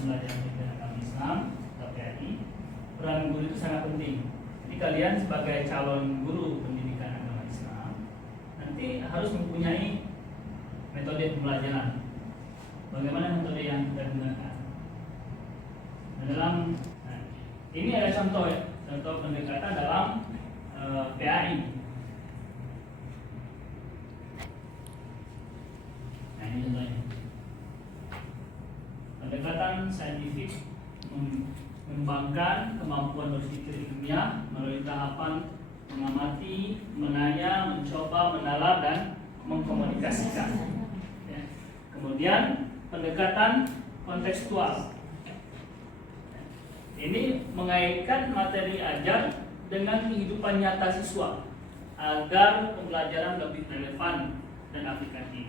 pembelajaran pendidikan agama Islam (PAI), peran guru itu sangat penting. Jadi kalian sebagai calon guru pendidikan agama Islam nanti harus mempunyai metode pembelajaran. Bagaimana metode yang kita gunakan? Ini ada contoh ya, contoh pendekatan dalam PAI. Nah ini contohnya. Pendekatan saintifik mengembangkan kemampuan berpikir ilmiah melalui tahapan mengamati, menanya, mencoba, menalar, dan mengkomunikasikan. Ya. Kemudian pendekatan kontekstual. Ini mengaitkan materi ajar dengan kehidupan nyata siswa agar pembelajaran lebih relevan dan aplikatif.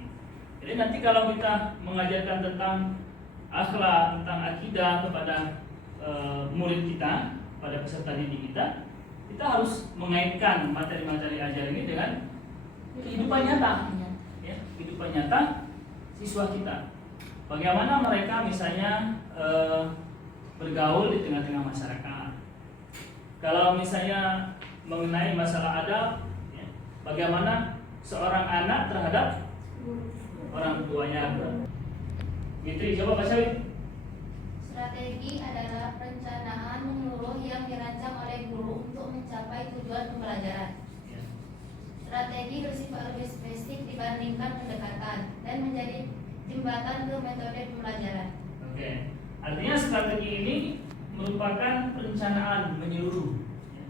Jadi nanti kalau kita mengajarkan tentang akhlak, tentang akidah kepada murid kita, pada peserta didik kita, kita harus mengaitkan materi-materi ajar ini dengan kehidupan nyata, ya, kehidupan nyata siswa kita. Bagaimana mereka misalnya bergaul di tengah-tengah masyarakat. Kalau misalnya mengenai masalah adab, ya, bagaimana seorang anak terhadap orang tuanya. Fitri, coba baca. Strategi adalah perencanaan menyeluruh yang dirancang oleh guru untuk mencapai tujuan pembelajaran. Ya. Strategi bersifat lebih spesifik dibandingkan pendekatan dan menjadi jembatan ke metode pembelajaran. Oke. Artinya strategi ini merupakan perencanaan menyeluruh. Ya.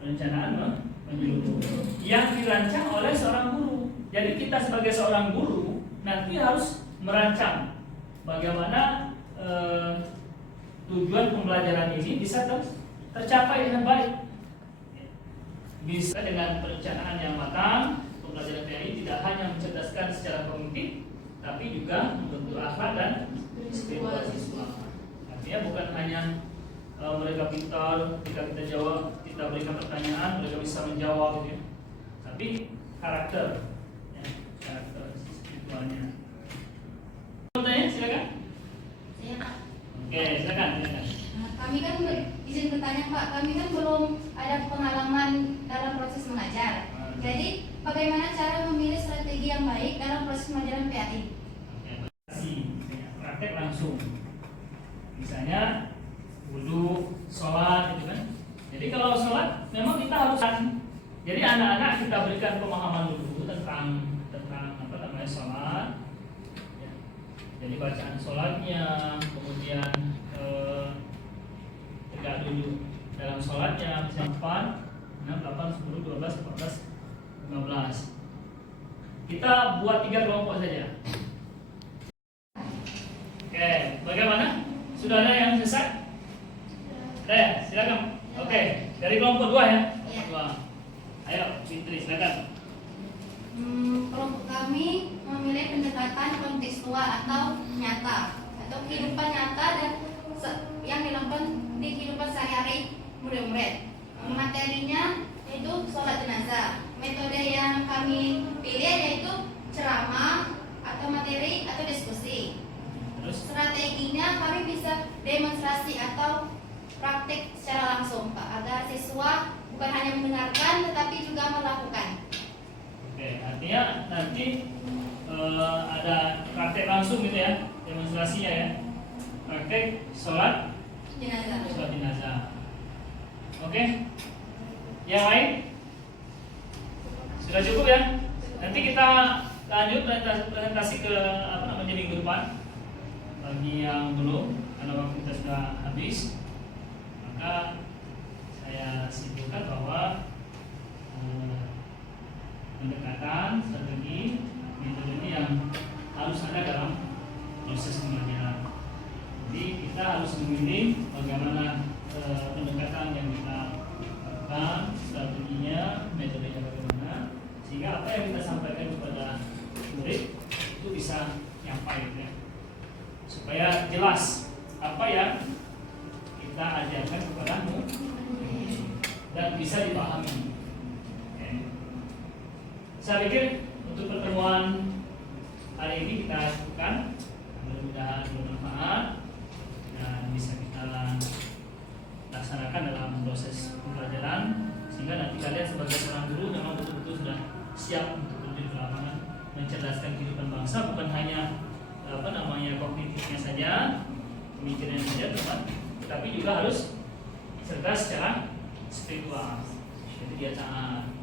Perencanaan menyeluruh yang dirancang oleh seorang guru. Jadi kita sebagai seorang guru nanti harus merancang bagaimana tujuan pembelajaran ini bisa tercapai dengan baik. Bisa dengan perencanaan yang matang, pembelajaran PAI tidak hanya mencerdaskan secara kognitif, tapi juga membentuk akhlak dan spiritual siswa. Artinya bukan hanya mereka pintar, ketika kita jawab, kita berikan pertanyaan, mereka bisa menjawab, gitu ya. Tapi karakter, ya, karakter spiritualnya. Pertanyaan, silakan. Oke, silakan. Kami kan izin bertanya Pak, kami kan belum ada pengalaman dalam proses mengajar. Jadi bagaimana cara memilih strategi yang baik dalam proses pengajaran PAI? Praktek langsung. Misalnya wudhu, sholat, gitu kan. Jadi kalau sholat memang kita harus jadi anak-anak kita berikan pemahaman dulu tentang apa namanya sholat. Ya. Jadi bacaan sholatnya, kemudian tegak dulu dalam sholatnya, misalnya 4, 6, 8, 10, 12, 14, 15. Kita buat 3 kelompok saja. Oke, bagaimana? Sudah ada yang selesai? Ada ya? Silakan. Oke, dari kelompok 2 ya. Kelompok 2. Ayo, Fitri, silakan. Kelompok kami memilih pendekatan kontekstual atau nyata, atau kehidupan nyata dan yang dilakukan di kehidupan sehari-hari murid-murid. Materinya yaitu sholat jenazah. Metode yang kami pilih yaitu ceramah atau materi atau diskusi. Strateginya kami bisa demonstrasi atau praktik secara langsung Pak, agar siswa bukan hanya mendengarkan tetapi juga melakukan. Oke, artinya nanti ada praktek langsung gitu ya, demonstrasinya ya. Praktek sholat jenazah. Oke. Yang lain? Sudah cukup ya? Nanti kita lanjut presentasi ke minggu depan. Bagi yang belum, karena waktu kita sudah habis, maka saya simpulkan bahwa pendekatan, strategi, metode ini yang harus ada dalam proses pembelajaran. Jadi kita harus memilih bagaimana pendekatan yang kita lakukan, strateginya, metodenya bagaimana, sehingga apa yang kita sampaikan kepada murid itu bisa nyampai, ya. Supaya jelas apa yang kita ajarkan kepadamu dan bisa dipahami. Oke. Saya pikir untuk pertemuan hari ini kita lakukan, mudah-mudahan bermanfaat. dewasa bukan hanya kognitifnya saja, pemikirannya saja teman, tetapi juga harus cerdas secara spiritual. Jadi dia sangat